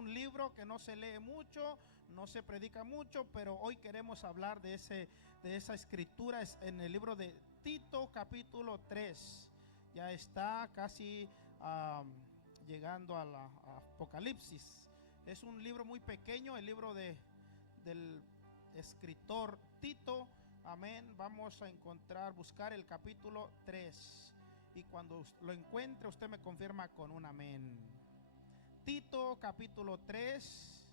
un libro que no se lee mucho, no se predica mucho, pero hoy queremos hablar de esa escritura. Es en el libro de Tito capítulo 3. Ya está casi llegando a Apocalipsis. Es un libro muy pequeño, el libro del escritor Tito. Amén. Vamos a buscar el capítulo 3. Y cuando lo encuentre, usted me confirma con un amén. Tito capítulo 3.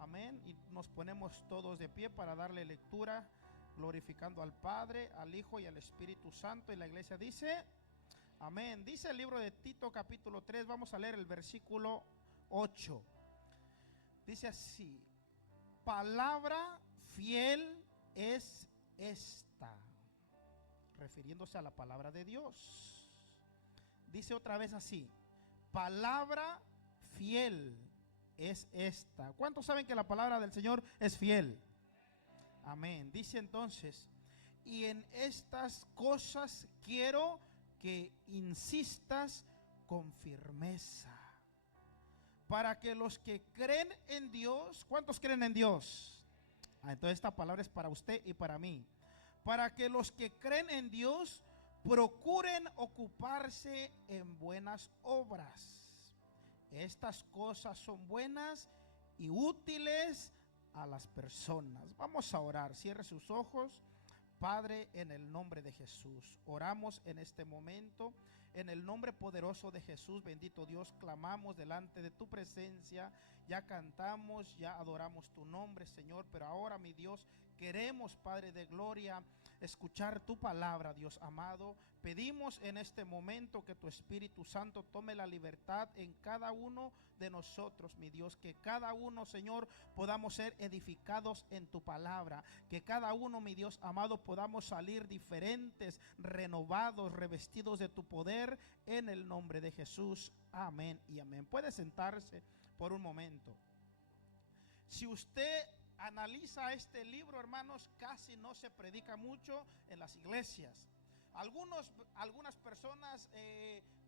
Amén. Y nos ponemos todos de pie para darle lectura, glorificando al Padre, al Hijo y al Espíritu Santo. Y la iglesia dice amén. Dice el libro de Tito capítulo 3. Vamos a leer el versículo 8. Dice así: palabra fiel es esta, refiriéndose a la palabra de Dios. Dice otra vez así: palabra fiel es esta. ¿Cuántos saben que la palabra del Señor es fiel? Amén. Dice entonces: y en estas cosas quiero que insistas con firmeza, para que los que creen en Dios, ¿cuántos creen en Dios? Entonces esta palabra es para usted y para mí. Para que los que creen en Dios procuren ocuparse en buenas obras. Estas cosas son buenas y útiles a las personas. Vamos a orar. Cierre sus ojos. Padre, en el nombre de Jesús, oramos en este momento, en el nombre poderoso de Jesús, bendito Dios, clamamos delante de tu presencia, ya cantamos, ya adoramos tu nombre, Señor, pero ahora, mi Dios, queremos, Padre de gloria, escuchar tu palabra, Dios amado. Pedimos en este momento que tu Espíritu Santo tome la libertad en cada uno de nosotros, mi Dios, que cada uno, Señor, podamos ser edificados en tu palabra, que cada uno, mi Dios amado, podamos salir diferentes, renovados, revestidos de tu poder, en el nombre de Jesús. Amén y amén. Puede sentarse por un momento. Si usted analiza este libro, hermanos, casi no se predica mucho en las iglesias. Algunas personas,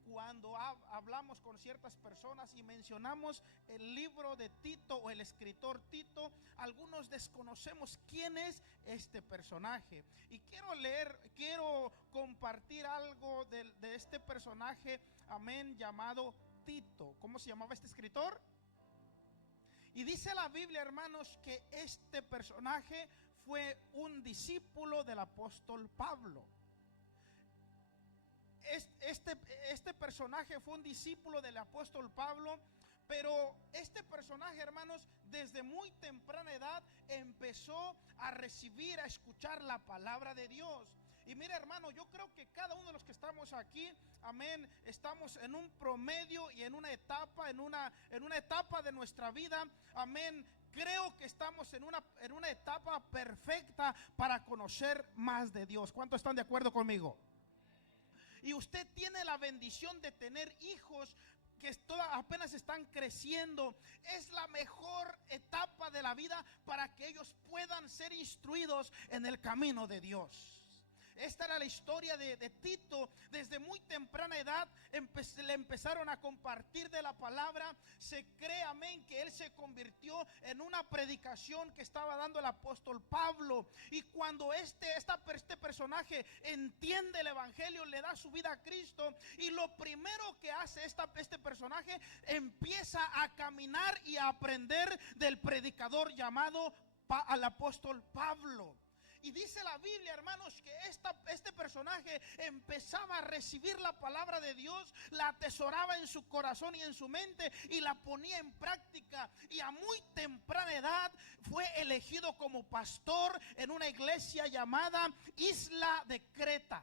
cuando hablamos con ciertas personas y mencionamos el libro de Tito o el escritor Tito, algunos desconocemos quién es este personaje. Y quiero compartir algo de este personaje, amén, llamado Tito. ¿Cómo se llamaba este escritor? Y dice la Biblia, hermanos, que este personaje fue un discípulo del apóstol Pablo. Este personaje fue un discípulo del apóstol Pablo, pero este personaje, hermanos, desde muy temprana edad empezó a recibir, a escuchar la palabra de Dios. Y mira, hermano, yo creo que cada uno de los que estamos aquí, amén, estamos en un promedio y en una etapa de nuestra vida, amén. Creo que estamos en una etapa perfecta para conocer más de Dios. ¿Cuántos están de acuerdo conmigo? Y usted tiene la bendición de tener hijos que apenas están creciendo. Es la mejor etapa de la vida para que ellos puedan ser instruidos en el camino de Dios. Esta era la historia de Tito. Desde muy temprana edad le empezaron a compartir de la palabra. Se cree, amén, que él se convirtió en una predicación que estaba dando el apóstol Pablo. Y cuando este personaje entiende el evangelio, le da su vida a Cristo, y lo primero que hace este personaje, empieza a caminar y a aprender del predicador llamado al apóstol Pablo. Y dice la Biblia, hermanos, que este personaje empezaba a recibir la palabra de Dios, la atesoraba en su corazón y en su mente y la ponía en práctica. Y a muy temprana edad fue elegido como pastor en una iglesia llamada Isla de Creta.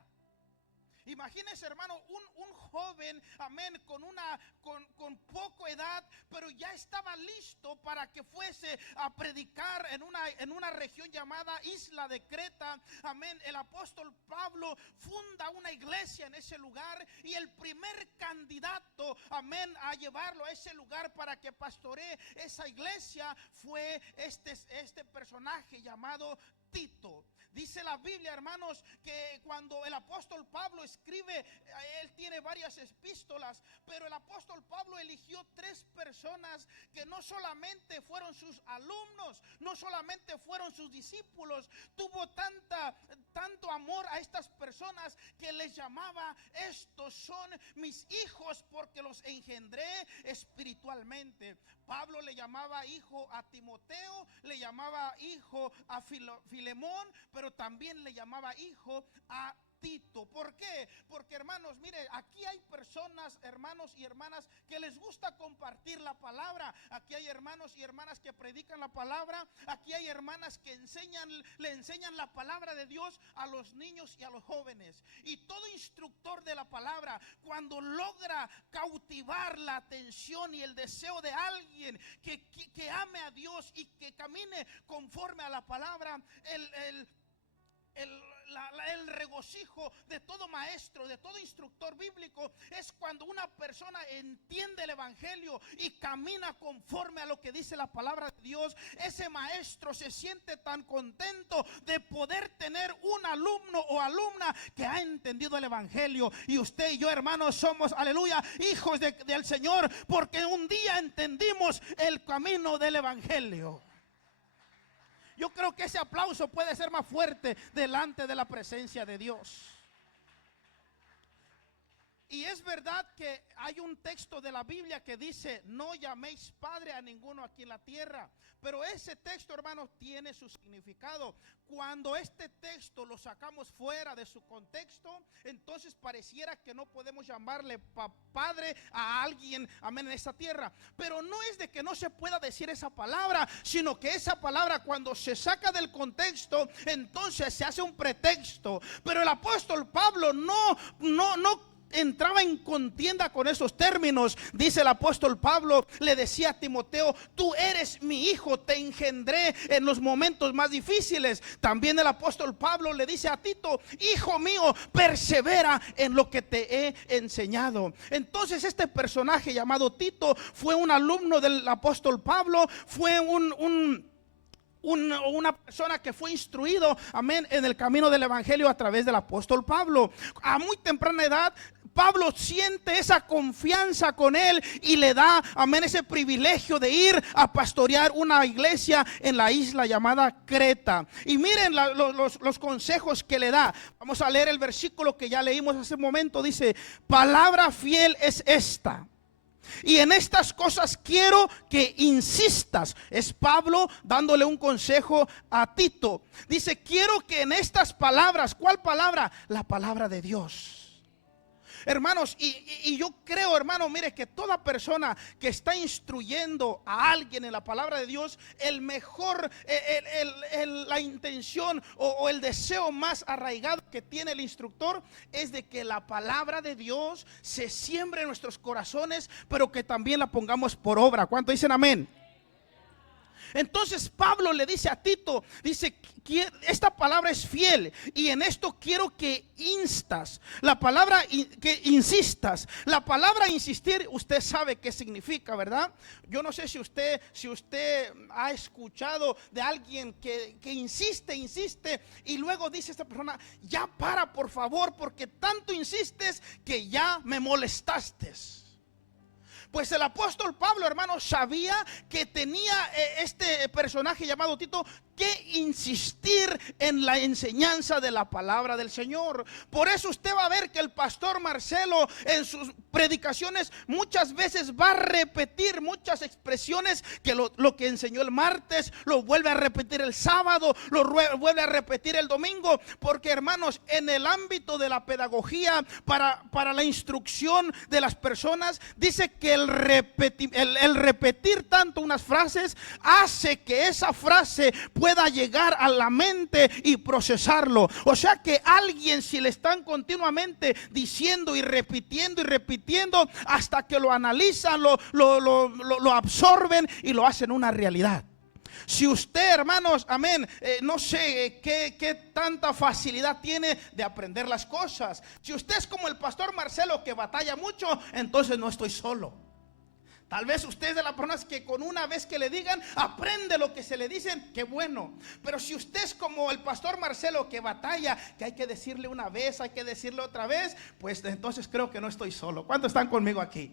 Imagínese, hermano, un joven, amén, con poco edad, pero ya estaba listo para que fuese a predicar en una región llamada Isla de Creta. Amén. El apóstol Pablo funda una iglesia en ese lugar, y el primer candidato, amén, a llevarlo a ese lugar para que pastoree esa iglesia fue este personaje llamado Tito. Dice la Biblia, hermanos, que cuando el apóstol Pablo escribe, él tiene varias epístolas, pero el apóstol Pablo eligió 3 personas que no solamente fueron sus alumnos, no solamente fueron sus discípulos, tuvo tanto amor a estas personas que les llamaba: estos son mis hijos porque los engendré espiritualmente. Pablo le llamaba hijo a Timoteo, le llamaba hijo a Filemón, pero también le llamaba hijo a Tito. ¿Por qué? Porque, hermanos, mire, aquí hay personas, hermanos y hermanas, que les gusta compartir la palabra. Aquí hay hermanos y hermanas que predican la palabra. Aquí hay hermanas que le enseñan la palabra de Dios a los niños y a los jóvenes. Y todo instructor de la palabra, cuando logra cautivar la atención y el deseo de alguien que ame a Dios y que camine conforme a la palabra, el regocijo de todo maestro, de todo instructor bíblico, es cuando una persona entiende el evangelio y camina conforme a lo que dice la palabra de Dios. Ese maestro se siente tan contento de poder tener un alumno o alumna que ha entendido el evangelio. Y usted y yo, hermanos, somos, aleluya, hijos del Señor, porque un día entendimos el camino del evangelio. Yo creo que ese aplauso puede ser más fuerte delante de la presencia de Dios. Y es verdad que hay un texto de la Biblia que dice: no llaméis padre a ninguno aquí en la tierra. Pero ese texto, hermanos, tiene su significado. Cuando este texto lo sacamos fuera de su contexto, entonces pareciera que no podemos llamarle padre a alguien, amén, en esta tierra. Pero no es de que no se pueda decir esa palabra, sino que esa palabra, cuando se saca del contexto, entonces se hace un pretexto. Pero el apóstol Pablo no entraba en contienda con esos términos. Dice el apóstol Pablo, le decía a Timoteo: tú eres mi hijo, te engendré en los momentos más difíciles. También el apóstol Pablo le dice a Tito: hijo mío, persevera en lo que te he enseñado. Entonces este personaje llamado Tito fue un alumno del apóstol Pablo, fue una persona que fue instruido, amén, en el camino del evangelio a través del apóstol Pablo. A muy temprana edad, Pablo siente esa confianza con él y le da, amén, ese privilegio de ir a pastorear una iglesia en la isla llamada Creta. Y miren los consejos que le da. Vamos a leer el versículo que ya leímos hace un momento. Dice: palabra fiel es esta, y en estas cosas quiero que insistas. Es Pablo dándole un consejo a Tito. Dice: quiero que en estas palabras. ¿Cuál palabra? La palabra de Dios. Hermanos, y yo creo, hermano, mire, que toda persona que está instruyendo a alguien en la palabra de Dios, el mejor, la intención o el deseo más arraigado que tiene el instructor es de que la palabra de Dios se siembre en nuestros corazones, pero que también la pongamos por obra. ¿Cuánto dicen amén? Entonces Pablo le dice a Tito, dice: esta palabra es fiel y en esto quiero que instas. La palabra que insistas. La palabra insistir, usted sabe qué significa, ¿verdad? Yo no sé si usted ha escuchado de alguien que insiste y luego dice esta persona: ya para, por favor, porque tanto insistes que ya me molestaste. Pues el apóstol Pablo, hermano, sabía que tenía este personaje llamado Tito que insistir en la enseñanza de la palabra del Señor. Por eso usted va a ver que el pastor Marcelo en sus predicaciones muchas veces va a repetir muchas expresiones que lo que enseñó el martes, lo vuelve a repetir el sábado, lo vuelve a repetir el domingo. Porque, hermanos, en el ámbito de la pedagogía para la instrucción de las personas, dice que el repetir tanto unas frases hace que esa frase pueda llegar a la mente y procesarlo. O sea que alguien, si le están continuamente diciendo y repitiendo hasta que lo analizan, lo absorben y lo hacen una realidad. Si usted, hermanos, amén, no sé qué tanta facilidad tiene de aprender las cosas. Si usted es como el pastor Marcelo, que batalla mucho, entonces no estoy solo. Tal vez usted es de las personas que con una vez que le digan, aprende lo que se le dicen, qué bueno. Pero si usted es como el pastor Marcelo, que batalla, que hay que decirle una vez, hay que decirle otra vez, pues entonces creo que no estoy solo. ¿Cuántos están conmigo aquí?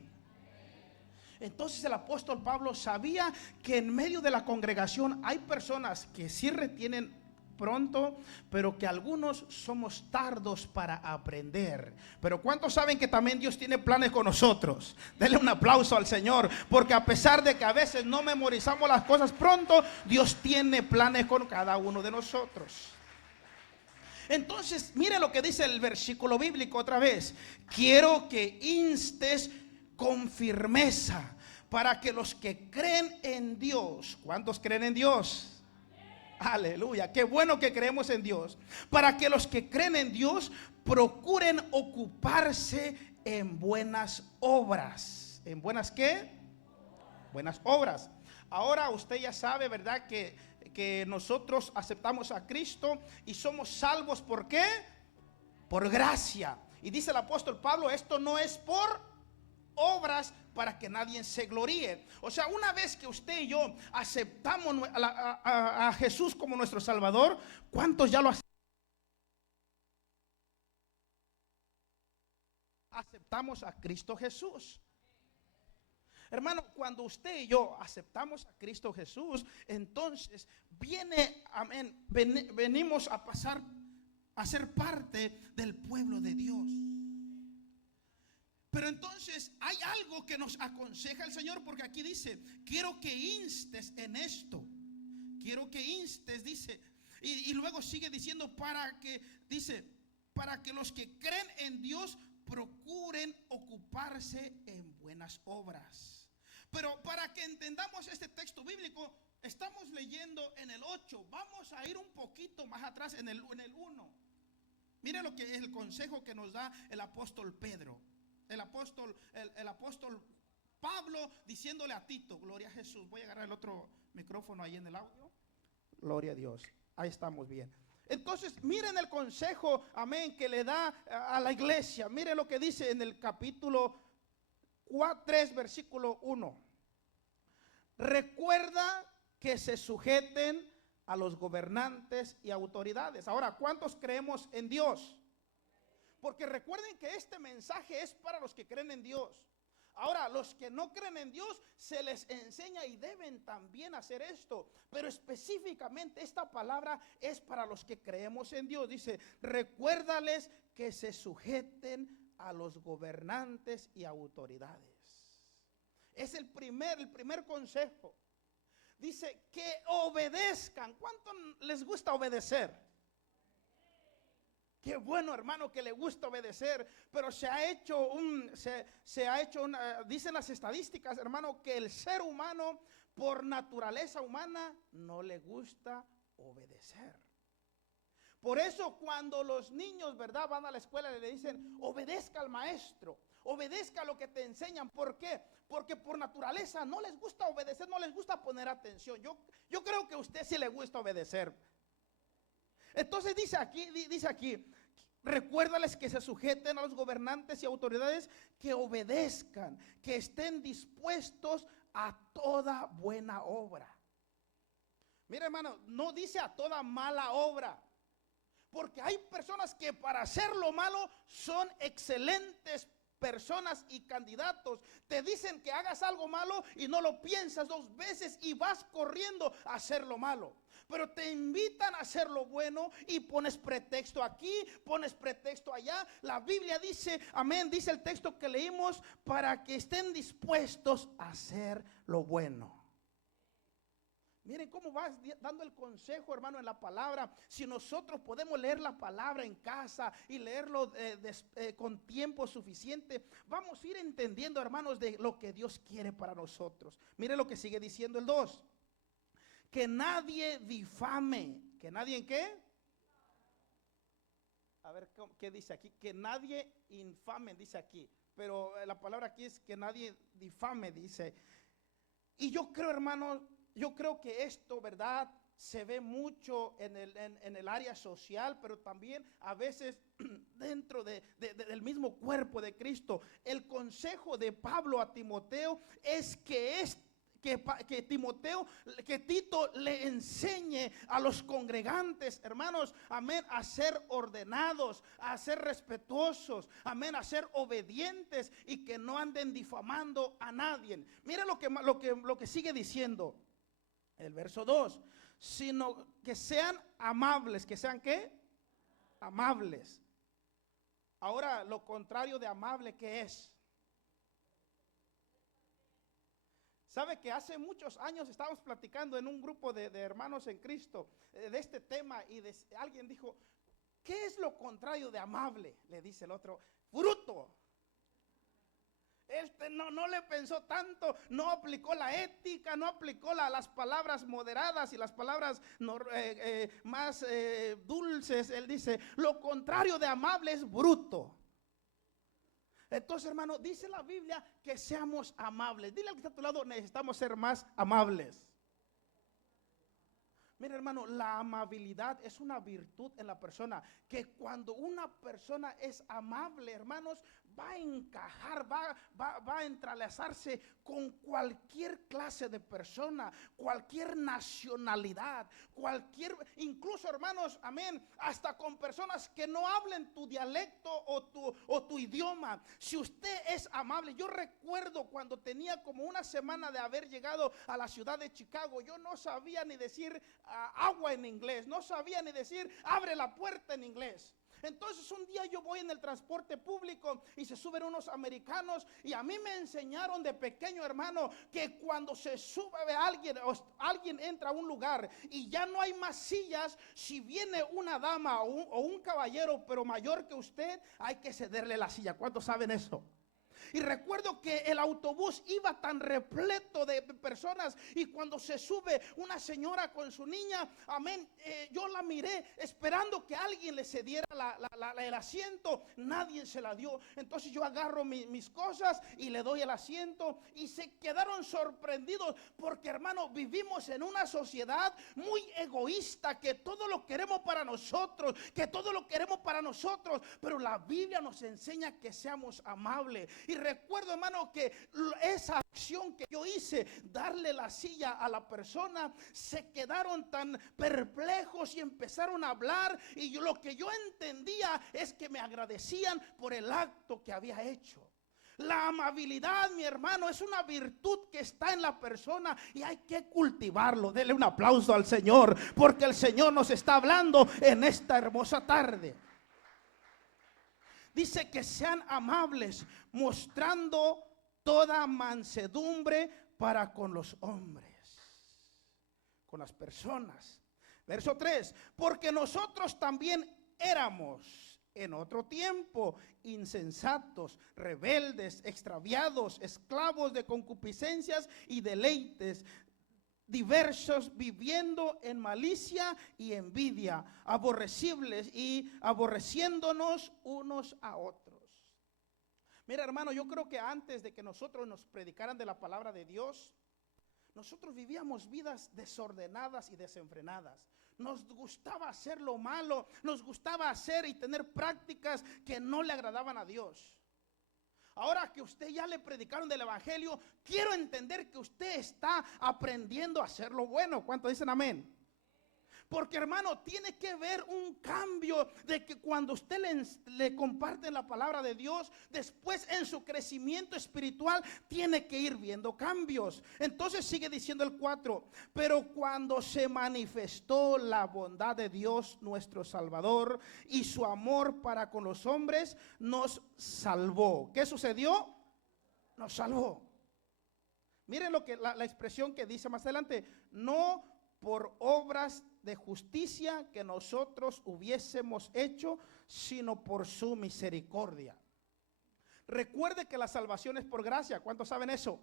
Entonces el apóstol Pablo sabía que en medio de la congregación hay personas que sí retienen pronto, pero que algunos somos tardos para aprender. Pero ¿cuántos saben que también Dios tiene planes con nosotros? Denle un aplauso al Señor, porque a pesar de que a veces no memorizamos las cosas pronto, Dios tiene planes con cada uno de nosotros. Entonces, mire lo que dice el versículo bíblico otra vez. Quiero que instes con firmeza para que los que creen en Dios, ¿cuántos creen en Dios? Aleluya, qué bueno que creemos en Dios. Para que los que creen en Dios procuren ocuparse en buenas obras. ¿En buenas qué? Buenas obras. Ahora usted ya sabe, ¿verdad? Que nosotros aceptamos a Cristo y somos salvos. ¿Por qué? Por gracia. Y dice el apóstol Pablo, esto no es por obras para que nadie se gloríe. O sea, una vez que usted y yo aceptamos a Jesús como nuestro Salvador, ¿cuántos ya lo aceptamos a Cristo Jesús? Hermano, cuando usted y yo aceptamos a Cristo Jesús, entonces viene, amén, venimos a pasar a ser parte del pueblo de Dios. Pero entonces hay algo que nos aconseja el Señor, porque aquí dice, quiero que instes en esto. Quiero que instes, dice. Y luego sigue diciendo para que los que creen en Dios procuren ocuparse en buenas obras. Pero para que entendamos este texto bíblico, estamos leyendo en el 8. Vamos a ir un poquito más atrás en el 1. Mire lo que es el consejo que nos da el apóstol Pedro. El apóstol Pablo diciéndole a Tito, gloria a Jesús. Voy a agarrar el otro micrófono ahí en el audio. Gloria a Dios, ahí estamos bien. Entonces miren el consejo, amén, que le da a la iglesia. Miren lo que dice en el capítulo 3 versículo 1. Recuerda que se sujeten a los gobernantes y autoridades. Ahora, ¿cuántos creemos en Dios? Porque recuerden que este mensaje es para los que creen en Dios. Ahora, los que no creen en Dios se les enseña y deben también hacer esto. Pero específicamente esta palabra es para los que creemos en Dios. Dice, recuérdales que se sujeten a los gobernantes y autoridades. Es el primer consejo. Dice que obedezcan. ¿Cuánto les gusta obedecer? Qué bueno, hermano, que le gusta obedecer, pero se ha hecho dicen las estadísticas, hermano, que el ser humano por naturaleza humana no le gusta obedecer. Por eso cuando los niños, ¿verdad?, van a la escuela y le dicen, obedezca al maestro, obedezca lo que te enseñan. ¿Por qué? Porque por naturaleza no les gusta obedecer, no les gusta poner atención. Yo creo que a usted sí le gusta obedecer. Entonces dice aquí, recuérdales que se sujeten a los gobernantes y autoridades, que obedezcan, que estén dispuestos a toda buena obra. Mira, hermano, no dice a toda mala obra, porque hay personas que para hacer lo malo son excelentes personas y candidatos. Te dicen que hagas algo malo y no lo piensas 2 veces y vas corriendo a hacer lo malo. Pero te invitan a hacer lo bueno y pones pretexto aquí, pones pretexto allá. La Biblia dice, amén, dice el texto que leímos, para que estén dispuestos a hacer lo bueno. Miren cómo vas dando el consejo, hermano, en la palabra. Si nosotros podemos leer la palabra en casa y leerlo con tiempo suficiente, vamos a ir entendiendo, hermanos, de lo que Dios quiere para nosotros. Miren lo que sigue diciendo el 2. Que nadie difame. ¿Que nadie en qué? A ver, ¿qué dice aquí? Que nadie infame, dice aquí. Pero la palabra aquí es que nadie difame, dice. Y yo creo, hermano, yo creo que esto, ¿verdad?, se ve mucho en el área social, pero también a veces dentro del mismo cuerpo de Cristo. El consejo de Pablo a Timoteo es que Tito le enseñe a los congregantes, hermanos, amén, a ser ordenados, a ser respetuosos, amén, a ser obedientes y que no anden difamando a nadie. Mira lo que sigue diciendo el verso 2, sino que sean amables. ¿Que sean qué? Amables. Ahora, lo contrario de amable, ¿qué es? Sabe que hace muchos años estábamos platicando en un grupo de hermanos en Cristo de este tema, y alguien dijo, ¿qué es lo contrario de amable? Le dice el otro, bruto. No le pensó tanto, no aplicó la ética, no aplicó las palabras moderadas y las palabras más dulces. Él dice, lo contrario de amable es bruto. Entonces, hermano, dice la Biblia que seamos amables. Dile al que está a tu lado, necesitamos ser más amables. Mira, hermano, la amabilidad es una virtud en la persona, que cuando una persona es amable, hermanos, va a encajar, va a entrelazarse con cualquier clase de persona, cualquier nacionalidad, incluso, hermanos, amén, hasta con personas que no hablen tu dialecto o tu idioma. Si usted es amable, yo recuerdo cuando tenía como una semana de haber llegado a la ciudad de Chicago, yo no sabía ni decir agua en inglés, no sabía ni decir abre la puerta en inglés. Entonces un día yo voy en el transporte público y se suben unos americanos, y a mí me enseñaron de pequeño, hermano, que cuando se sube alguien entra a un lugar y ya no hay más sillas, si viene una dama o un caballero pero mayor que usted, hay que cederle la silla. ¿Cuántos saben eso? Y recuerdo que el autobús iba tan repleto de personas, y cuando se sube una señora con su niña, amén, yo la miré esperando que alguien le cediera el asiento. Nadie se la dio. Entonces yo agarro mis cosas y le doy el asiento, y se quedaron sorprendidos porque, hermano, vivimos en una sociedad muy egoísta, que todo lo queremos para nosotros, pero la Biblia nos enseña que seamos amables. Y recuerdo, hermano, que esa acción que yo hice, darle la silla a la persona, se quedaron tan perplejos y empezaron a hablar, y lo que yo entendía es que me agradecían por el acto que había hecho. La amabilidad, mi hermano, es una virtud que está en la persona y hay que cultivarlo. Dele un aplauso al Señor, porque el Señor nos está hablando en esta hermosa tarde. Dice que sean amables, mostrando toda mansedumbre para con los hombres, con las personas. Verso 3, porque nosotros también éramos en otro tiempo insensatos, rebeldes, extraviados, esclavos de concupiscencias y deleites diversos, viviendo en malicia y envidia, aborrecibles y aborreciéndonos unos a otros. Mira, hermano, yo creo que antes de que nosotros nos predicaran de la palabra de Dios, nosotros vivíamos vidas desordenadas y desenfrenadas. Nos gustaba hacer lo malo, nos gustaba hacer y tener prácticas que no le agradaban a Dios. Ahora que usted ya le predicaron del evangelio, quiero entender que usted está aprendiendo a hacer lo bueno. ¿Cuántos dicen amén? Porque, hermano, tiene que ver un cambio de que cuando usted le comparte la palabra de Dios, después en su crecimiento espiritual tiene que ir viendo cambios. Entonces sigue diciendo el 4, pero cuando se manifestó la bondad de Dios nuestro Salvador y su amor para con los hombres, nos salvó. ¿Qué sucedió? Nos salvó. Miren lo que la expresión que dice más adelante, no por obras de justicia que nosotros hubiésemos hecho, sino por su misericordia. Recuerde que la salvación es por gracia. ¿Cuántos saben eso?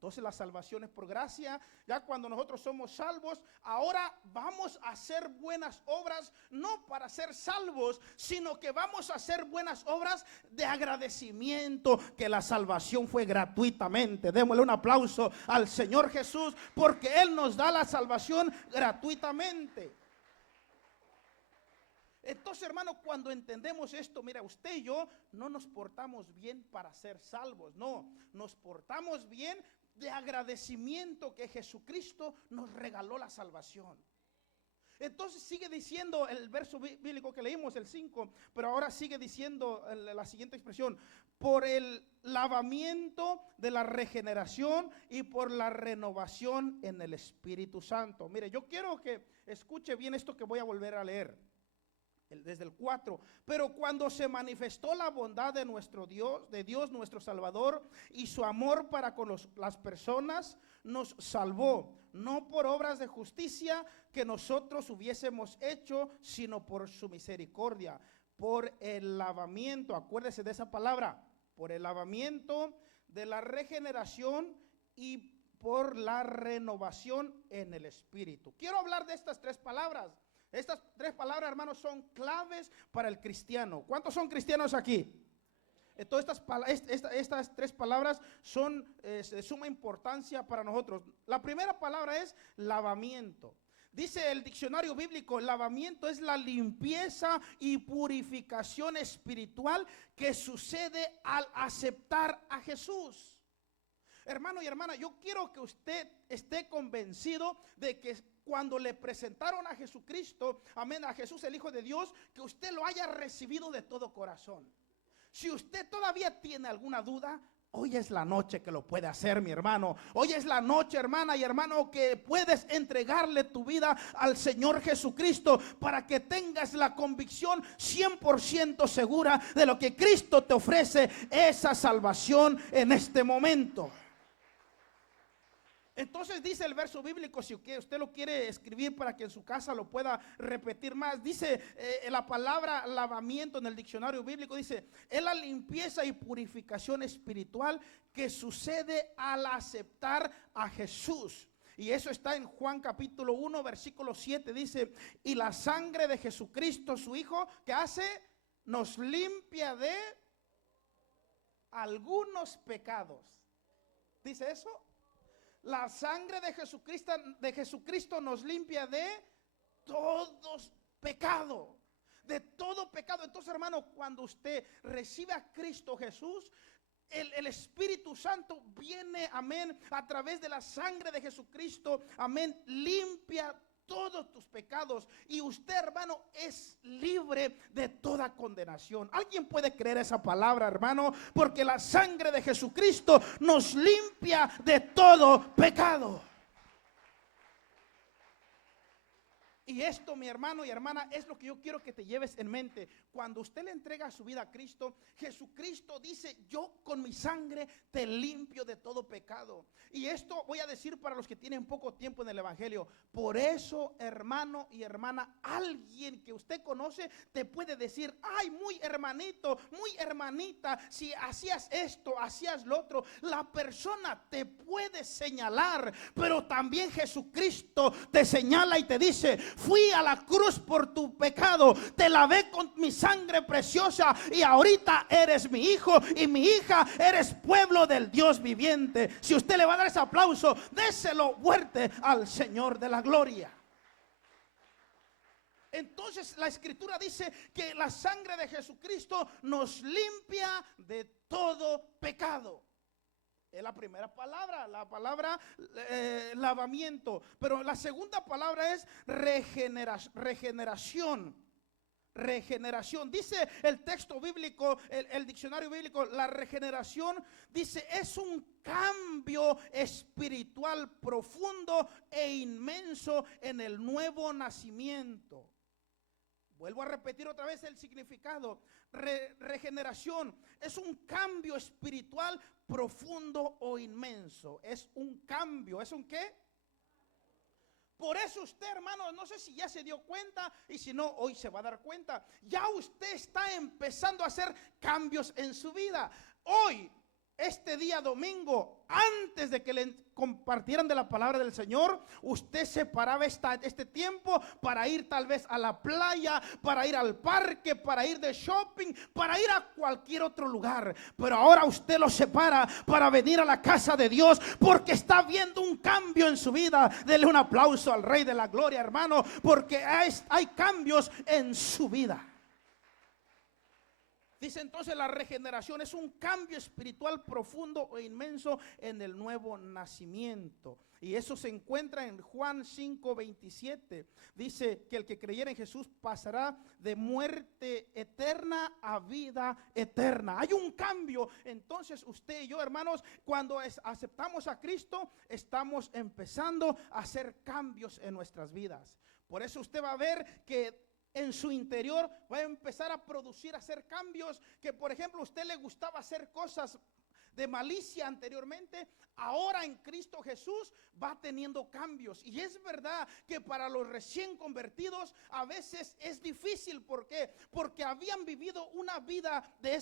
Entonces la salvación es por gracia. Ya cuando nosotros somos salvos, ahora vamos a hacer buenas obras, no para ser salvos, sino que vamos a hacer buenas obras de agradecimiento, que la salvación fue gratuitamente. Démosle un aplauso al Señor Jesús, porque Él nos da la salvación gratuitamente. Entonces, hermano, cuando entendemos esto, mira, usted y yo no nos portamos bien para ser salvos, no, nos portamos bien de agradecimiento que Jesucristo nos regaló la salvación. Entonces sigue diciendo el verso bíblico que leímos, el 5, pero ahora sigue diciendo la siguiente expresión: por el lavamiento de la regeneración y por la renovación en el Espíritu Santo. Mire, yo quiero que escuche bien esto que voy a volver a leer. Desde el 4, pero cuando se manifestó la bondad de nuestro Dios, de Dios nuestro Salvador, y su amor para con las personas, nos salvó, no por obras de justicia que nosotros hubiésemos hecho, sino por su misericordia, por el lavamiento, acuérdese de esa palabra, por el lavamiento de la regeneración y por la renovación en el Espíritu. Quiero hablar de estas tres palabras. Estas tres palabras, hermanos, son claves para el cristiano. ¿Cuántos son cristianos aquí? Entonces estas tres palabras son de suma importancia para nosotros. La primera palabra es lavamiento. Dice el diccionario bíblico: lavamiento es la limpieza y purificación espiritual que sucede al aceptar a Jesús. Hermano y hermana, yo quiero que usted esté convencido de que cuando le presentaron a Jesucristo, amén, a Jesús el Hijo de Dios, que usted lo haya recibido de todo corazón. Si usted todavía tiene alguna duda, hoy es la noche que lo puede hacer, mi hermano. Hoy es la noche, hermana y hermano, que puedes entregarle tu vida al Señor Jesucristo para que tengas la convicción 100% segura de lo que Cristo te ofrece, esa salvación en este momento. Entonces dice el verso bíblico, si usted lo quiere escribir para que en su casa lo pueda repetir más, dice la palabra lavamiento en el diccionario bíblico, dice: es la limpieza y purificación espiritual que sucede al aceptar a Jesús. Y eso está en Juan capítulo 1 versículo 7, dice: y la sangre de Jesucristo su Hijo, ¿qué hace? Nos limpia de algunos pecados. ¿Dice eso? La sangre de Jesucristo nos limpia de todos pecados, de todo pecado. Entonces, hermano, cuando usted recibe a Cristo Jesús, el Espíritu Santo viene, amén, a través de la sangre de Jesucristo, amén, limpia todos tus pecados, y usted, hermano, es libre de toda condenación. ¿Alguien puede creer esa palabra, hermano? Porque la sangre de Jesucristo nos limpia de todo pecado. Y esto, mi hermano y hermana, es lo que yo quiero que te lleves en mente. Cuando usted le entrega su vida a Cristo, Jesucristo dice: yo con mi sangre te limpio de todo pecado. Y esto voy a decir para los que tienen poco tiempo en el evangelio. Por eso, hermano y hermana, alguien que usted conoce te puede decir: ay, muy hermanito, muy hermanita, si hacías esto, hacías lo otro. La persona te puede señalar, pero también Jesucristo te señala y te dice: fui a la cruz por tu pecado, te lavé con mi sangre preciosa, y ahorita eres mi hijo y mi hija, eres pueblo del Dios viviente. Si usted le va a dar ese aplauso, déselo fuerte al Señor de la gloria. Entonces la Escritura dice que la sangre de Jesucristo nos limpia de todo pecado. Es la primera palabra, la palabra lavamiento. Pero la segunda palabra es regeneración. Regeneración. Dice el texto bíblico, el diccionario bíblico, la regeneración, dice, es un cambio espiritual profundo e inmenso en el nuevo nacimiento. Vuelvo a repetir otra vez el significado. Regeneración es un cambio espiritual profundo o inmenso. Es un cambio. ¿Es un qué? Por eso usted, hermano, no sé si ya se dio cuenta, y si no, hoy se va a dar cuenta. Ya usted está empezando a hacer cambios en su vida. Hoy este día domingo, antes de que le compartieran de la palabra del Señor, usted separaba este tiempo para ir tal vez a la playa, para ir al parque, para ir de shopping, para ir a cualquier otro lugar. Pero ahora usted lo separa para venir a la casa de Dios, porque está viendo un cambio en su vida. Dele un aplauso al Rey de la Gloria, hermano, porque hay cambios en su vida. Dice entonces, la regeneración es un cambio espiritual profundo e inmenso en el nuevo nacimiento. Y eso se encuentra en Juan 5:27. Dice que el que creyera en Jesús pasará de muerte eterna a vida eterna. Hay un cambio. Entonces usted y yo, hermanos, cuando aceptamos a Cristo, estamos empezando a hacer cambios en nuestras vidas. Por eso usted va a ver que en su interior va a empezar a producir, a hacer cambios. Que por ejemplo a usted le gustaba hacer cosas de malicia anteriormente, ahora en Cristo Jesús va teniendo cambios. Y es verdad que para los recién convertidos a veces es difícil. ¿Por qué? Porque habían vivido una vida de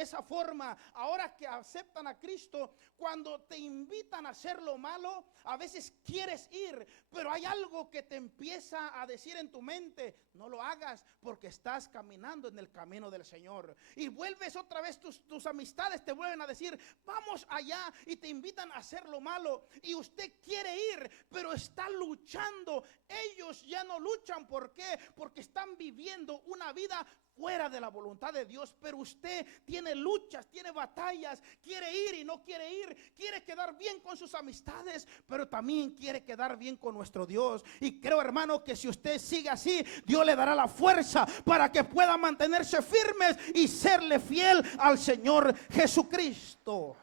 esa forma. Ahora que aceptan a Cristo, cuando te invitan a hacer lo malo, a veces quieres ir, pero hay algo que te empieza a decir en tu mente: no lo hagas, porque estás caminando en el camino del Señor. Y vuelves otra vez, tus amistades te vuelven a decir: vamos allá, y te invitan a hacer lo malo, y usted quiere ir, pero está luchando. Ellos ya no luchan. ¿Por qué? Porque están viviendo una vida fuera de la voluntad de Dios. Pero usted tiene luchas, tiene batallas, quiere ir y no quiere ir, quiere quedar bien con sus amistades, pero también quiere quedar bien con nuestro Dios. Y creo, hermano, que si usted sigue así, Dios le dará la fuerza para que pueda mantenerse firmes y serle fiel al Señor Jesucristo.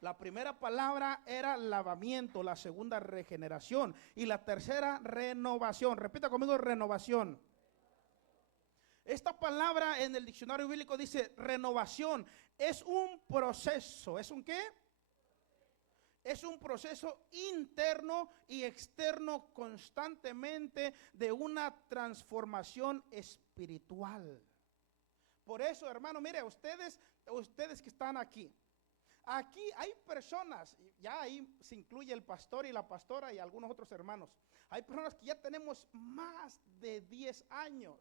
La primera palabra era lavamiento, la segunda regeneración y la tercera renovación. Repita conmigo: renovación. Esta palabra en el diccionario bíblico dice renovación. Es un proceso. ¿Es un qué? Es un proceso interno y externo constantemente de una transformación espiritual. Por eso, hermano, mire, ustedes que están aquí hay personas, ya ahí se incluye el pastor y la pastora y algunos otros hermanos. Hay personas que ya tenemos más de 10 años.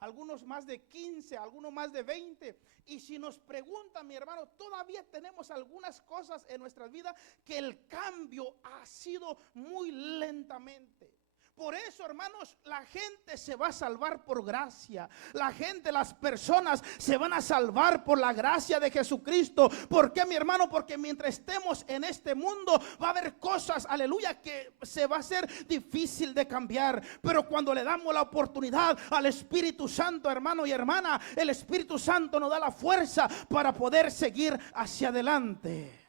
Algunos más de 15, algunos más de 20. Y si nos preguntan, mi hermano, todavía tenemos algunas cosas en nuestras vidas que el cambio ha sido muy lentamente. Por eso, hermanos, la gente se va a salvar por gracia. Las personas se van a salvar por la gracia de Jesucristo. ¿Por qué, mi hermano? Porque mientras estemos en este mundo va a haber cosas, aleluya, que se va a hacer difícil de cambiar. Pero cuando le damos la oportunidad al Espíritu Santo, hermano y hermana, el Espíritu Santo nos da la fuerza para poder seguir hacia adelante.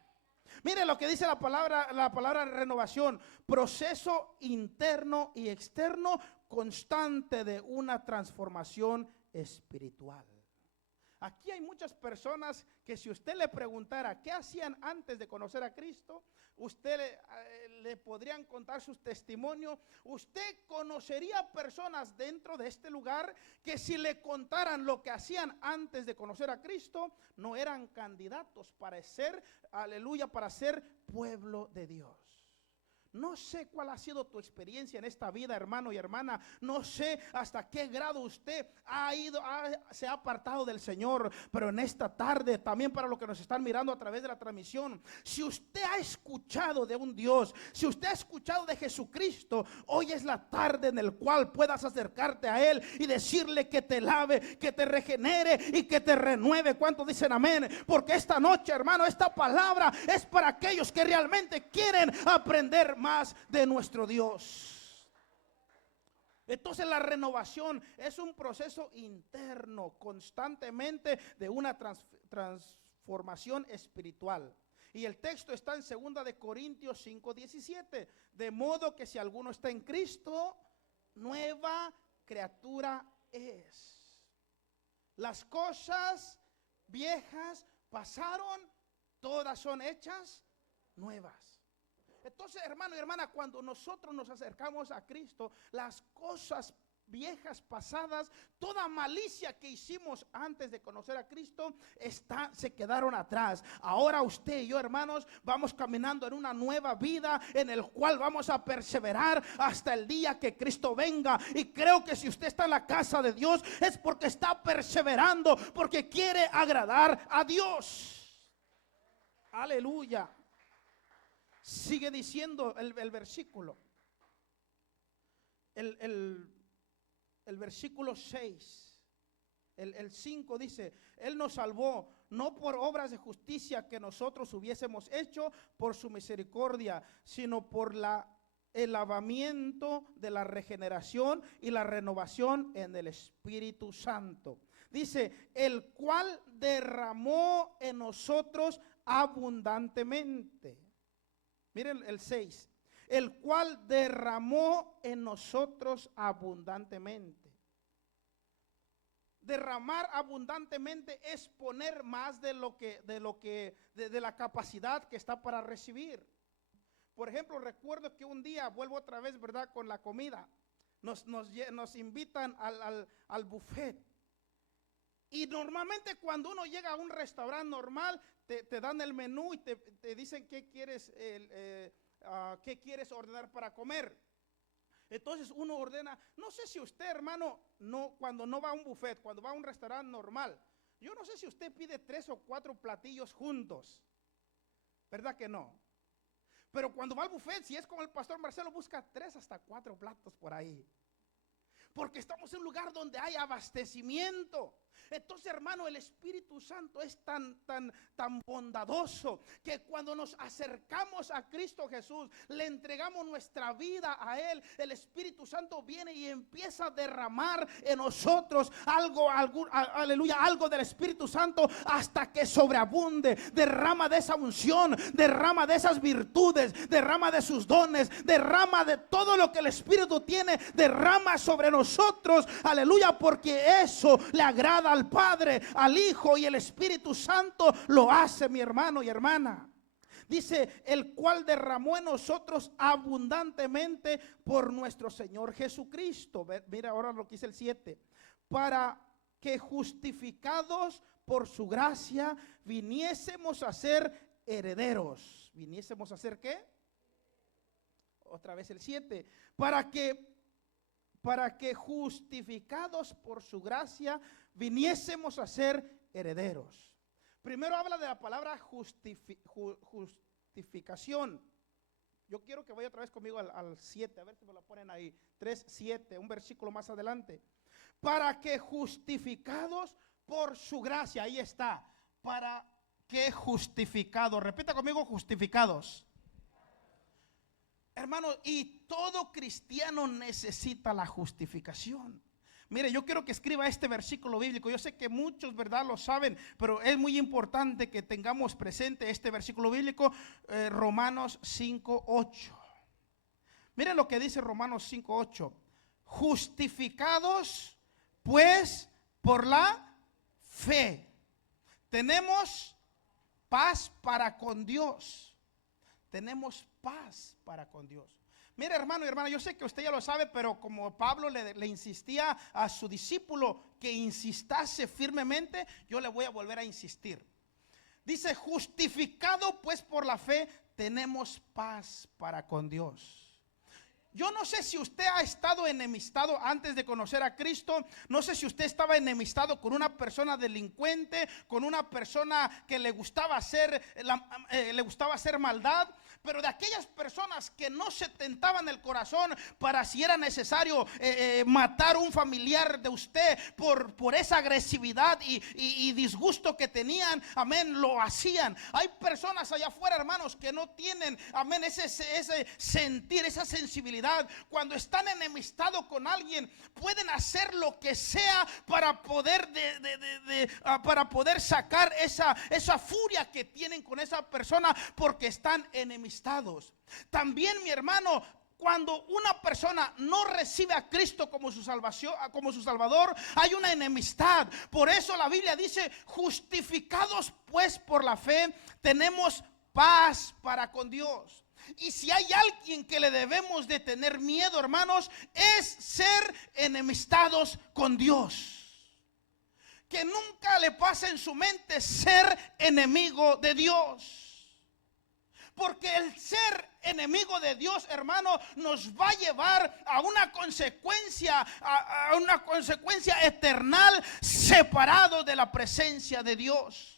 Mire lo que dice la palabra renovación: proceso interno y externo constante de una transformación espiritual. Aquí hay muchas personas que si usted le preguntara qué hacían antes de conocer a Cristo, usted le podrían contar sus testimonios. Usted conocería personas dentro de este lugar que si le contaran lo que hacían antes de conocer a Cristo, no eran candidatos para ser, aleluya, para ser pueblo de Dios. No sé cuál ha sido tu experiencia en esta vida, hermano y hermana. No sé hasta qué grado usted se ha apartado del Señor. Pero en esta tarde, también para los que nos están mirando a través de la transmisión, si usted ha escuchado de un Dios, si usted ha escuchado de Jesucristo, hoy es la tarde en el cual puedas acercarte a Él y decirle que te lave, que te regenere y que te renueve. ¿Cuántos dicen amén? Porque esta noche, hermano, esta palabra es para aquellos que realmente quieren aprender más de nuestro Dios. Entonces la renovación es un proceso interno constantemente de una transformación espiritual. Y el texto está en 2 de Corintios 5:17. De modo que si alguno está en Cristo, nueva criatura es. Las cosas viejas pasaron, todas son hechas nuevas. Entonces, hermano y hermana, cuando nosotros nos acercamos a Cristo, las cosas viejas pasadas, toda malicia que hicimos antes de conocer a Cristo, se quedaron atrás. Ahora usted y yo, hermanos, vamos caminando en una nueva vida en el cual vamos a perseverar hasta el día que Cristo venga. Y creo que si usted está en la casa de Dios es porque está perseverando, porque quiere agradar a Dios. Aleluya. Sigue diciendo el versículo. El versículo 6, el 5 dice: Él nos salvó no por obras de justicia que nosotros hubiésemos hecho por su misericordia, sino por el lavamiento de la regeneración y la renovación en el Espíritu Santo. Dice: el cual derramó en nosotros abundantemente. Miren el 6. El cual derramó en nosotros abundantemente. Derramar abundantemente es poner más de la capacidad que está para recibir. Por ejemplo, recuerdo que un día, vuelvo otra vez, ¿verdad?, con la comida, nos invitan al buffet. Y normalmente cuando uno llega a un restaurante normal, te dan el menú y te dicen qué quieres, qué quieres ordenar para comer. Entonces uno ordena, no sé si usted, hermano, cuando no va a un buffet, cuando va a un restaurante normal, yo no sé si usted pide 3 o 4 platillos juntos, ¿verdad que no? Pero cuando va al buffet, si es como el pastor Marcelo, busca 3 hasta 4 platos por ahí, porque estamos en un lugar donde hay abastecimiento. Entonces, hermano, el Espíritu Santo es tan bondadoso que cuando nos acercamos a Cristo Jesús, le entregamos nuestra vida a Él, el Espíritu Santo viene y empieza a derramar en nosotros algo del Espíritu Santo hasta que sobreabunde. Derrama de esa unción, derrama de esas virtudes, derrama de sus dones, derrama de todo lo que el Espíritu tiene, derrama sobre nosotros, aleluya, porque eso le agrada al Padre, al Hijo, y el Espíritu Santo lo hace, mi hermano y hermana. Dice: el cual derramó en nosotros abundantemente por nuestro Señor Jesucristo. Mira ahora lo que dice el 7. Para que justificados por su gracia viniésemos a ser herederos. ¿Viniésemos a ser qué? Otra vez el 7. Para que justificados por su gracia viniésemos a ser herederos. Primero habla de la palabra justificación. Yo quiero que vaya otra vez conmigo al 7, a ver si me lo ponen ahí. 3:7, un versículo más adelante. Para que justificados por su gracia, ahí está. Para que justificados, repita conmigo: justificados. Hermano, y todo cristiano necesita la justificación. Mire, yo quiero que escriba este versículo bíblico. Yo sé que muchos, ¿verdad?, lo saben, pero es muy importante que tengamos presente este versículo bíblico, Romanos 5:8. Miren lo que dice Romanos 5:8. Justificados pues por la fe, tenemos paz para con Dios. Tenemos paz para con Dios. Mire, hermano y hermana, yo sé que usted ya lo sabe, pero como Pablo le insistía a su discípulo que insistase firmemente, yo le voy a volver a insistir. Dice: justificado pues por la fe, tenemos paz para con Dios. Yo no sé si usted ha estado enemistado antes de conocer a Cristo. No sé si usted estaba enemistado con una persona delincuente, con una persona que le gustaba hacer maldad. Pero de aquellas personas que no se tentaban el corazón para, si era necesario, matar a un familiar de usted por esa agresividad y disgusto que tenían, amén, lo hacían. Hay personas allá afuera, hermanos, que no tienen, amén, ese sentir, esa sensibilidad. Cuando están enemistados con alguien, pueden hacer lo que sea para poder sacar esa furia que tienen con esa persona, porque están enemistados. También, mi hermano, cuando una persona no recibe a Cristo como su salvación, como su Salvador, hay una enemistad. Por eso la Biblia dice: justificados pues por la fe, tenemos paz para con Dios. Y si hay alguien que le debemos de tener miedo, hermanos, es ser enemistados con Dios. Que nunca le pase en su mente ser enemigo de Dios. Porque el ser enemigo de Dios, hermano, nos va a llevar a una consecuencia, a una consecuencia eternal, separado de la presencia de Dios.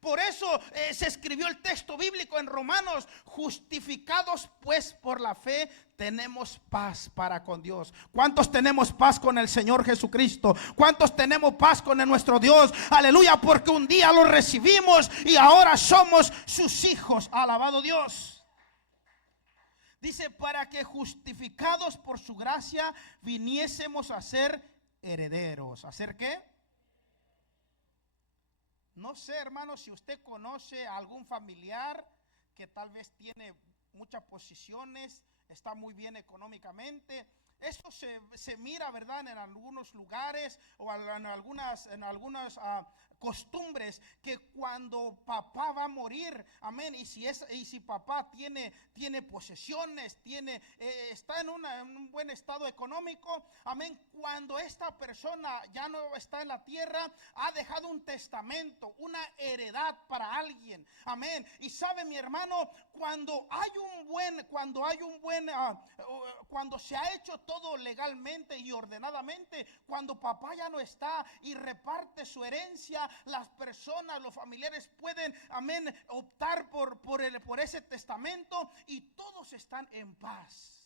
Por eso se escribió el texto bíblico en Romanos: justificados pues por la fe, tenemos paz para con Dios. ¿Cuántos tenemos paz con el Señor Jesucristo? ¿Cuántos tenemos paz con nuestro Dios? Aleluya, porque un día lo recibimos y ahora somos sus hijos. Alabado Dios. Dice, para que justificados por su gracia viniésemos a ser herederos. ¿A ser qué? No sé, hermano, si usted conoce a algún familiar que tal vez tiene muchas posiciones, está muy bien económicamente. Eso se mira, ¿verdad?, en algunos lugares o en algunas costumbres, que cuando papá va a morir, amén, y si papá tiene posesiones, está en un buen estado económico, amén, cuando esta persona ya no está en la tierra, ha dejado un testamento, una heredad para alguien, amén. Y sabe, mi hermano, cuando se ha hecho todo legalmente y ordenadamente, cuando papá ya no está y reparte su herencia, las personas, los familiares pueden, amén, optar por ese testamento y todos están en paz.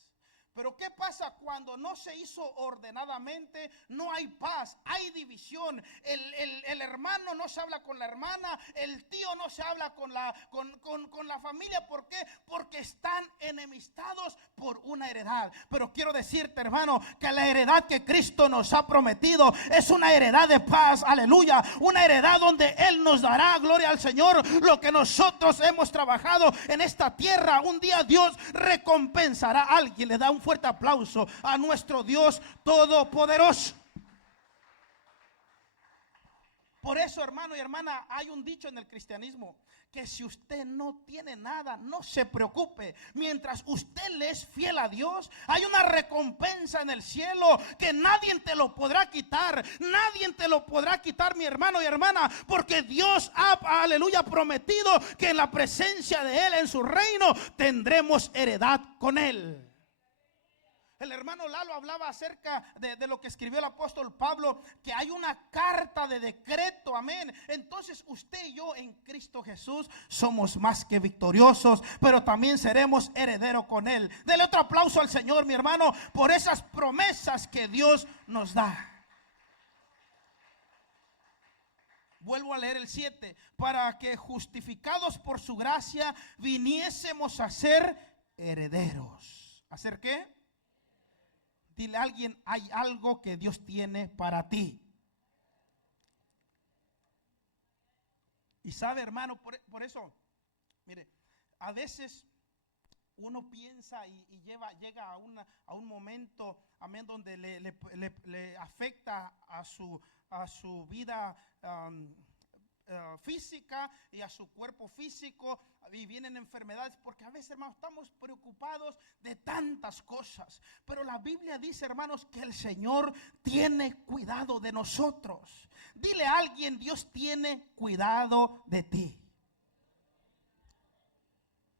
Pero ¿qué pasa cuando no se hizo ordenadamente? No hay paz, hay división. El hermano no se habla con la hermana, el tío no se habla con la familia. ¿Por qué? Porque están enemistados por una heredad. Pero quiero decirte, hermano, que la heredad que Cristo nos ha prometido es una heredad de paz, aleluya. Una heredad donde Él nos dará, gloria al Señor, lo que nosotros hemos trabajado en esta tierra. Un día Dios recompensará a alguien. Le da un fuerte aplauso a nuestro Dios todopoderoso. Por eso, hermano y hermana, hay un dicho en el cristianismo: que si usted no tiene nada, no se preocupe. Mientras usted le es fiel a Dios, hay una recompensa en el cielo que nadie te lo podrá quitar. Nadie te lo podrá quitar, mi hermano y hermana, porque Dios ha, aleluya, prometido que en la presencia de Él, en su reino, tendremos heredad con Él. El hermano Lalo hablaba acerca de lo que escribió el apóstol Pablo, que hay una carta de decreto, amén. Entonces usted y yo en Cristo Jesús somos más que victoriosos, pero también seremos herederos con Él. Dele otro aplauso al Señor, mi hermano, por esas promesas que Dios nos da. Vuelvo a leer el 7. Para que justificados por su gracia viniésemos a ser herederos. ¿A ser qué? Dile a alguien: hay algo que Dios tiene para ti. Y sabe, hermano, por eso, mire, a veces uno piensa y llega a un momento, amén, donde le afecta a su vida física y a su cuerpo físico, y vienen enfermedades, porque a veces, hermanos, estamos preocupados de tantas cosas. Pero la Biblia dice, hermanos, que el Señor tiene cuidado de nosotros. Dile a alguien: Dios tiene cuidado de ti.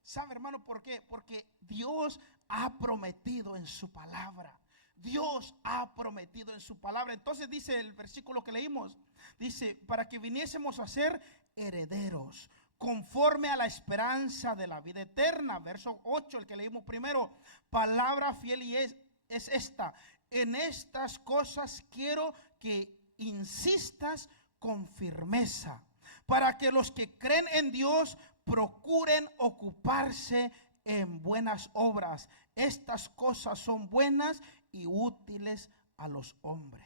¿Sabe, hermano, por qué? Porque Dios ha prometido en su palabra. Dios ha prometido en su palabra. Entonces dice el versículo que leímos, dice: para que viniésemos a ser herederos conforme a la esperanza de la vida eterna. Verso 8, el que leímos primero. Palabra fiel y es esta: en estas cosas quiero que insistas con firmeza, para que los que creen en Dios procuren ocuparse en buenas obras. Estas cosas son buenas y útiles a los hombres.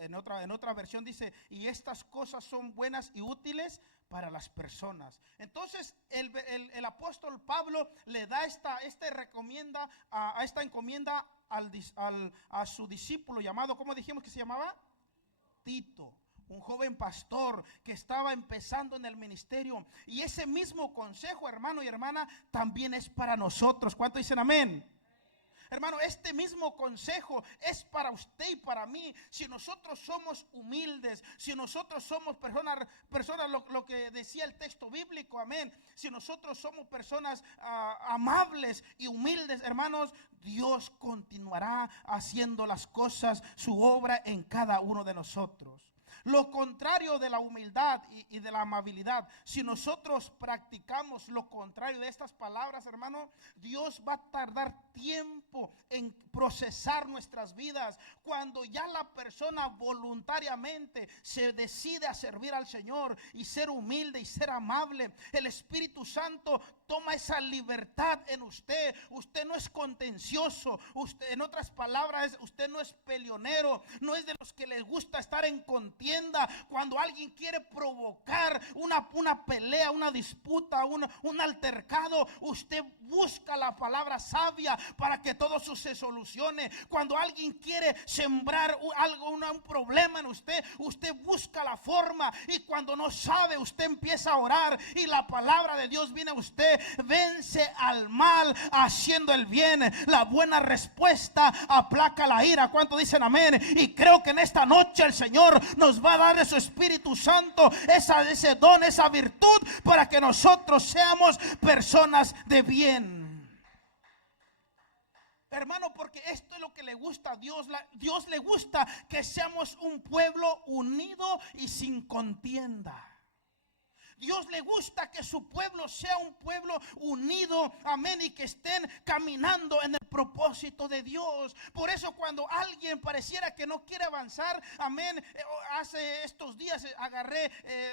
En otra versión dice: y estas cosas son buenas y útiles para las personas. Entonces el apóstol Pablo le da esta encomienda a su discípulo llamado, ¿cómo dijimos que se llamaba? Tito. un joven pastor que estaba empezando en el ministerio. Y ese mismo consejo, hermano y hermana, también es para nosotros. ¿Cuánto dicen amén? Hermano, este mismo consejo es para usted y para mí. Si nosotros somos humildes, si nosotros somos personas lo que decía el texto bíblico, amén. Si nosotros somos personas amables y humildes, hermanos, Dios continuará haciendo las cosas, su obra en cada uno de nosotros. Lo contrario de la humildad y de la amabilidad, si nosotros practicamos lo contrario de estas palabras, hermano, Dios va a tardar tiempo en procesar nuestras vidas. Cuando ya la persona voluntariamente se decide a servir al Señor y ser humilde y ser amable, el Espíritu Santo toma esa libertad en usted. Usted no es contencioso, usted, en otras palabras, usted no es peleonero, no es de los que les gusta estar en contienda. Cuando alguien quiere provocar una pelea, una disputa, un altercado, usted busca la palabra sabia para que todo eso se solucione. Cuando alguien quiere sembrar un problema en usted, usted busca la forma, y cuando no sabe, usted empieza a orar y la palabra de Dios viene a usted. Vence al mal haciendo el bien. La buena respuesta aplaca la ira. ¿Cuánto dicen amén? Y creo que en esta noche el Señor nos va a dar de su Espíritu Santo ese don, esa virtud, para que nosotros seamos personas de bien. Hermano, porque esto es lo que le gusta a Dios. Dios le gusta que seamos un pueblo unido y sin contienda. Dios le gusta que su pueblo sea un pueblo unido, amén, y que estén caminando en el propósito de Dios. Por eso cuando alguien pareciera que no quiere avanzar, amén, hace estos días agarré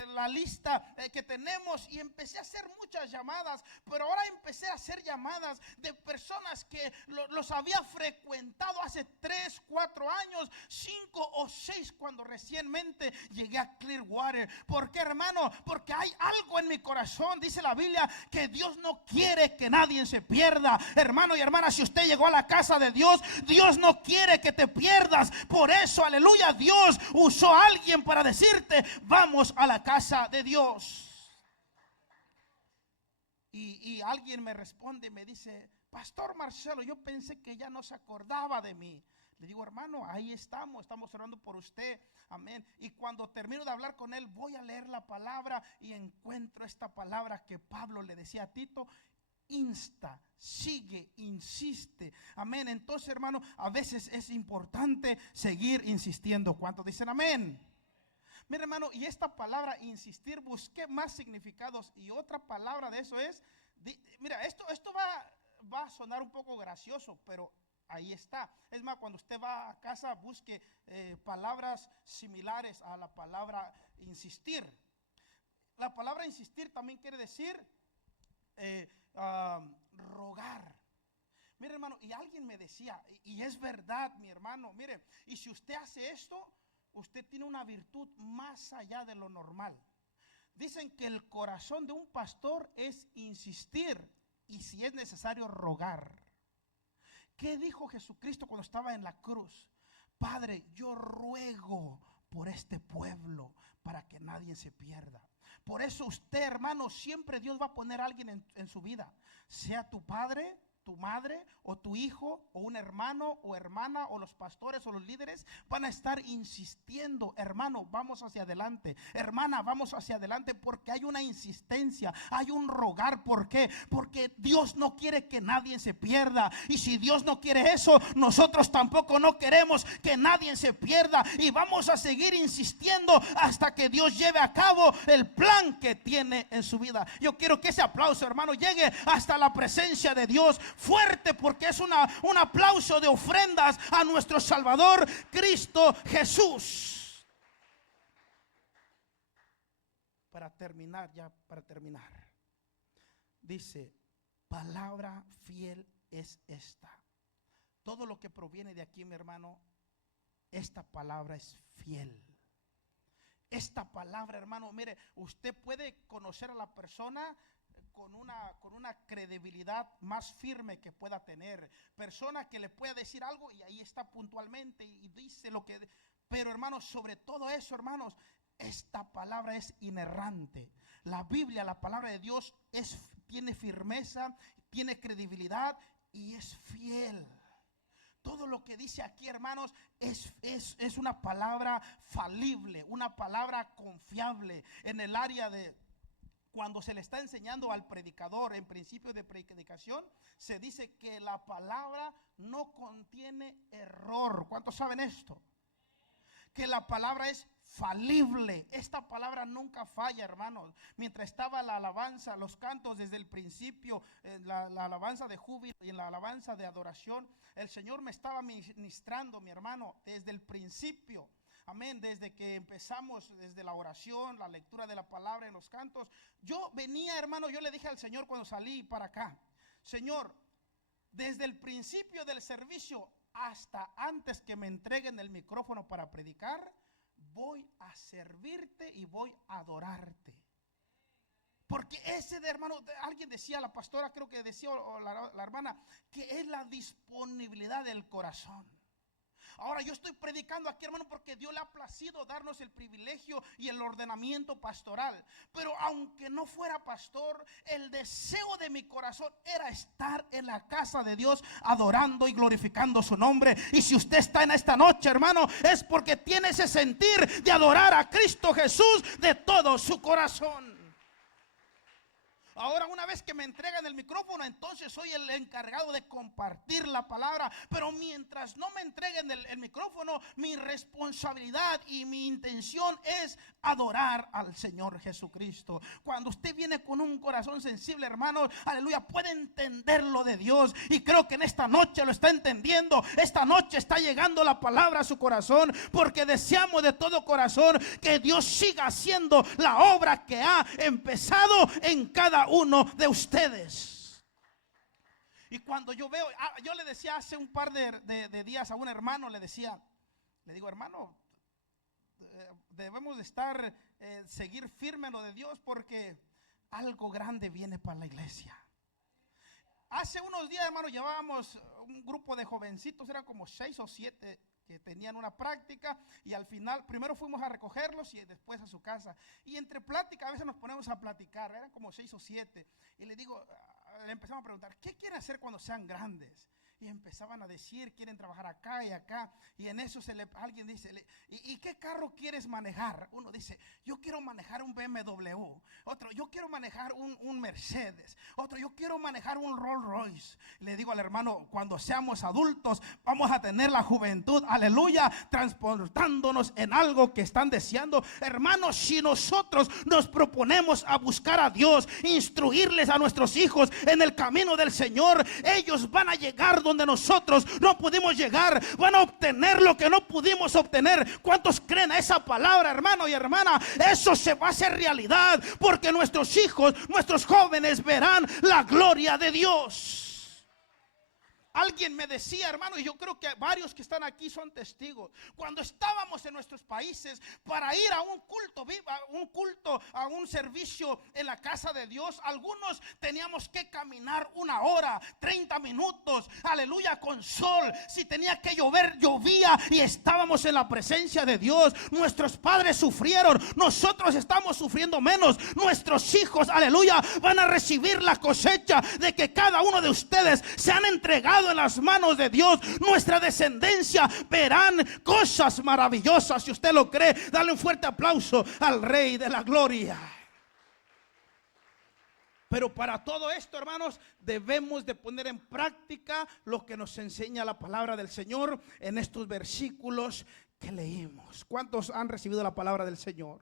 la lista que tenemos y empecé a hacer muchas llamadas, pero ahora empecé a hacer llamadas de personas que los había frecuentado hace 3, 4 años, 5 o 6 cuando recientemente llegué a Clearwater. ¿Por qué, hermano? Porque hay algo en mi corazón, dice la Biblia, que Dios no quiere que nadie se pierda. Hermano y hermana, si usted llegó a la casa de Dios, Dios no quiere que te pierdas. Por eso, aleluya, Dios usó a alguien para decirte: vamos a la casa de Dios. Y alguien me responde y me dice: Pastor Marcelo, yo pensé que ya no se acordaba de mí. Le digo: hermano, ahí estamos orando por usted, amén. Y cuando termino de hablar con él, voy a leer la palabra y encuentro esta palabra que Pablo le decía a Tito: insta, sigue, insiste, amén. Entonces, hermano, a veces es importante seguir insistiendo. ¿Cuántos dicen amén? Mira, hermano, y esta palabra insistir, busqué más significados, y otra palabra de eso es, mira, esto va a sonar un poco gracioso, pero ahí está. Es más, cuando usted va a casa, busque palabras similares a la palabra insistir. La palabra insistir también quiere decir rogar. Mire, hermano, y alguien me decía, y es verdad, mi hermano, mire, y si usted hace esto, usted tiene una virtud más allá de lo normal. Dicen que el corazón de un pastor es insistir, y si es necesario, rogar. ¿Qué dijo Jesucristo cuando estaba en la cruz? Padre, yo ruego por este pueblo para que nadie se pierda. Por eso usted, hermano, siempre Dios va a poner a alguien en su vida, sea tu padre, tu madre o tu hijo o un hermano o hermana, o los pastores o los líderes van a estar insistiendo: hermano, vamos hacia adelante, hermana, vamos hacia adelante, porque hay una insistencia, hay un rogar. ¿Por qué? Porque Dios no quiere que nadie se pierda, y si Dios no quiere eso, nosotros tampoco no queremos que nadie se pierda, y vamos a seguir insistiendo hasta que Dios lleve a cabo el plan que tiene en su vida. Yo quiero que ese aplauso, hermano, llegue hasta la presencia de Dios fuerte, porque es un aplauso de ofrendas a nuestro Salvador Cristo Jesús. Para terminar, dice: palabra fiel es esta. Todo lo que proviene de aquí, mi hermano, esta palabra es fiel. Esta palabra, hermano, mire, usted puede conocer a la persona con una credibilidad más firme que pueda tener. Persona que le pueda decir algo y ahí está puntualmente y dice lo que. Pero, hermanos, sobre todo eso, hermanos, esta palabra es inerrante. La Biblia, la palabra de Dios tiene firmeza, tiene credibilidad y es fiel. Todo lo que dice aquí, hermanos, es una palabra falible, una palabra confiable en el área de cuando se le está enseñando al predicador en principio de predicación. Se dice que la palabra no contiene error. ¿Cuántos saben esto? Que la palabra es falible. Esta palabra nunca falla, hermanos. Mientras estaba la alabanza, los cantos desde el principio, la alabanza de júbilo y en la alabanza de adoración, el Señor me estaba ministrando, mi hermano, desde el principio. Amén, desde que empezamos, desde la oración, la lectura de la palabra en los cantos. Yo venía, hermano, yo le dije al Señor cuando salí para acá: Señor, desde el principio del servicio hasta antes que me entreguen el micrófono para predicar, voy a servirte y voy a adorarte. Porque ese de hermano, alguien decía, la pastora creo que decía, o la hermana, que es la disponibilidad del corazón. Ahora yo estoy predicando aquí, hermano, porque Dios le ha placido darnos el privilegio y el ordenamiento pastoral. Pero aunque no fuera pastor, el deseo de mi corazón era estar en la casa de Dios adorando y glorificando su nombre. Y si usted está en esta noche, hermano, es porque tiene ese sentir de adorar a Cristo Jesús de todo su corazón. Ahora, una vez que me entregan el micrófono, entonces soy el encargado de compartir la palabra. Pero mientras no me entreguen el micrófono, mi responsabilidad y mi intención es adorar al Señor Jesucristo. Cuando usted viene con un corazón sensible, hermano, aleluya, puede entender lo de Dios. Y creo que en esta noche lo está entendiendo. Esta noche está llegando la palabra a su corazón, porque deseamos de todo corazón que Dios siga haciendo la obra que ha empezado en cada uno de ustedes. Y cuando yo veo, yo le decía hace un par de días a un hermano, le digo, hermano, debemos de estar, seguir firme en lo de Dios, porque algo grande viene para la iglesia. Hace unos días, hermano, llevábamos un grupo de jovencitos, eran como 6 o 7 que tenían una práctica, y al final primero fuimos a recogerlos y después a su casa, y entre plática a veces nos ponemos a platicar. Eran como 6 o 7 y le digo, le empezamos a preguntar, ¿qué quieren hacer cuando sean grandes? Y empezaban a decir, quieren trabajar acá y acá. Y en eso alguien dice, ¿y qué carro quieres manejar? Uno dice, yo quiero manejar un BMW. Otro, yo quiero manejar un Mercedes. Otro, yo quiero manejar un Rolls Royce. Le digo al hermano, cuando seamos adultos vamos a tener la juventud, aleluya, transportándonos en algo que están deseando. Hermanos, si nosotros nos proponemos a buscar a Dios, instruirles a nuestros hijos en el camino del Señor, ellos van a llegar donde nosotros no pudimos llegar, van a obtener lo que no pudimos obtener. ¿Cuántos creen a esa palabra, hermano y hermana? Eso se va a hacer realidad, porque nuestros hijos, nuestros jóvenes verán la gloria de Dios. Alguien me decía, hermano, y yo creo que varios que están aquí son testigos, cuando estábamos en nuestros países para ir a un culto, a un servicio en la casa de Dios, algunos teníamos que caminar 1 hora, 30 minutos, aleluya, con sol. Si tenía que llover, llovía, y estábamos en la presencia de Dios. Nuestros padres sufrieron, nosotros estamos sufriendo menos. Nuestros hijos, aleluya, van a recibir la cosecha de que cada uno de ustedes se han entregado en las manos de Dios. Nuestra descendencia verán cosas maravillosas. Si usted lo cree, dale un fuerte aplauso al Rey de la Gloria. Pero para todo esto, hermanos, debemos de poner en práctica lo que nos enseña la palabra del Señor en estos versículos que leímos. ¿Cuántos han recibido la palabra del Señor?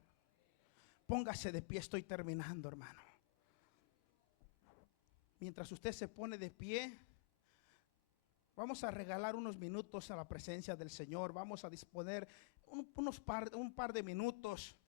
Póngase de pie, estoy terminando, hermano. Mientras usted se pone de pie, vamos a regalar unos minutos a la presencia del Señor. Vamos a disponer un par de minutos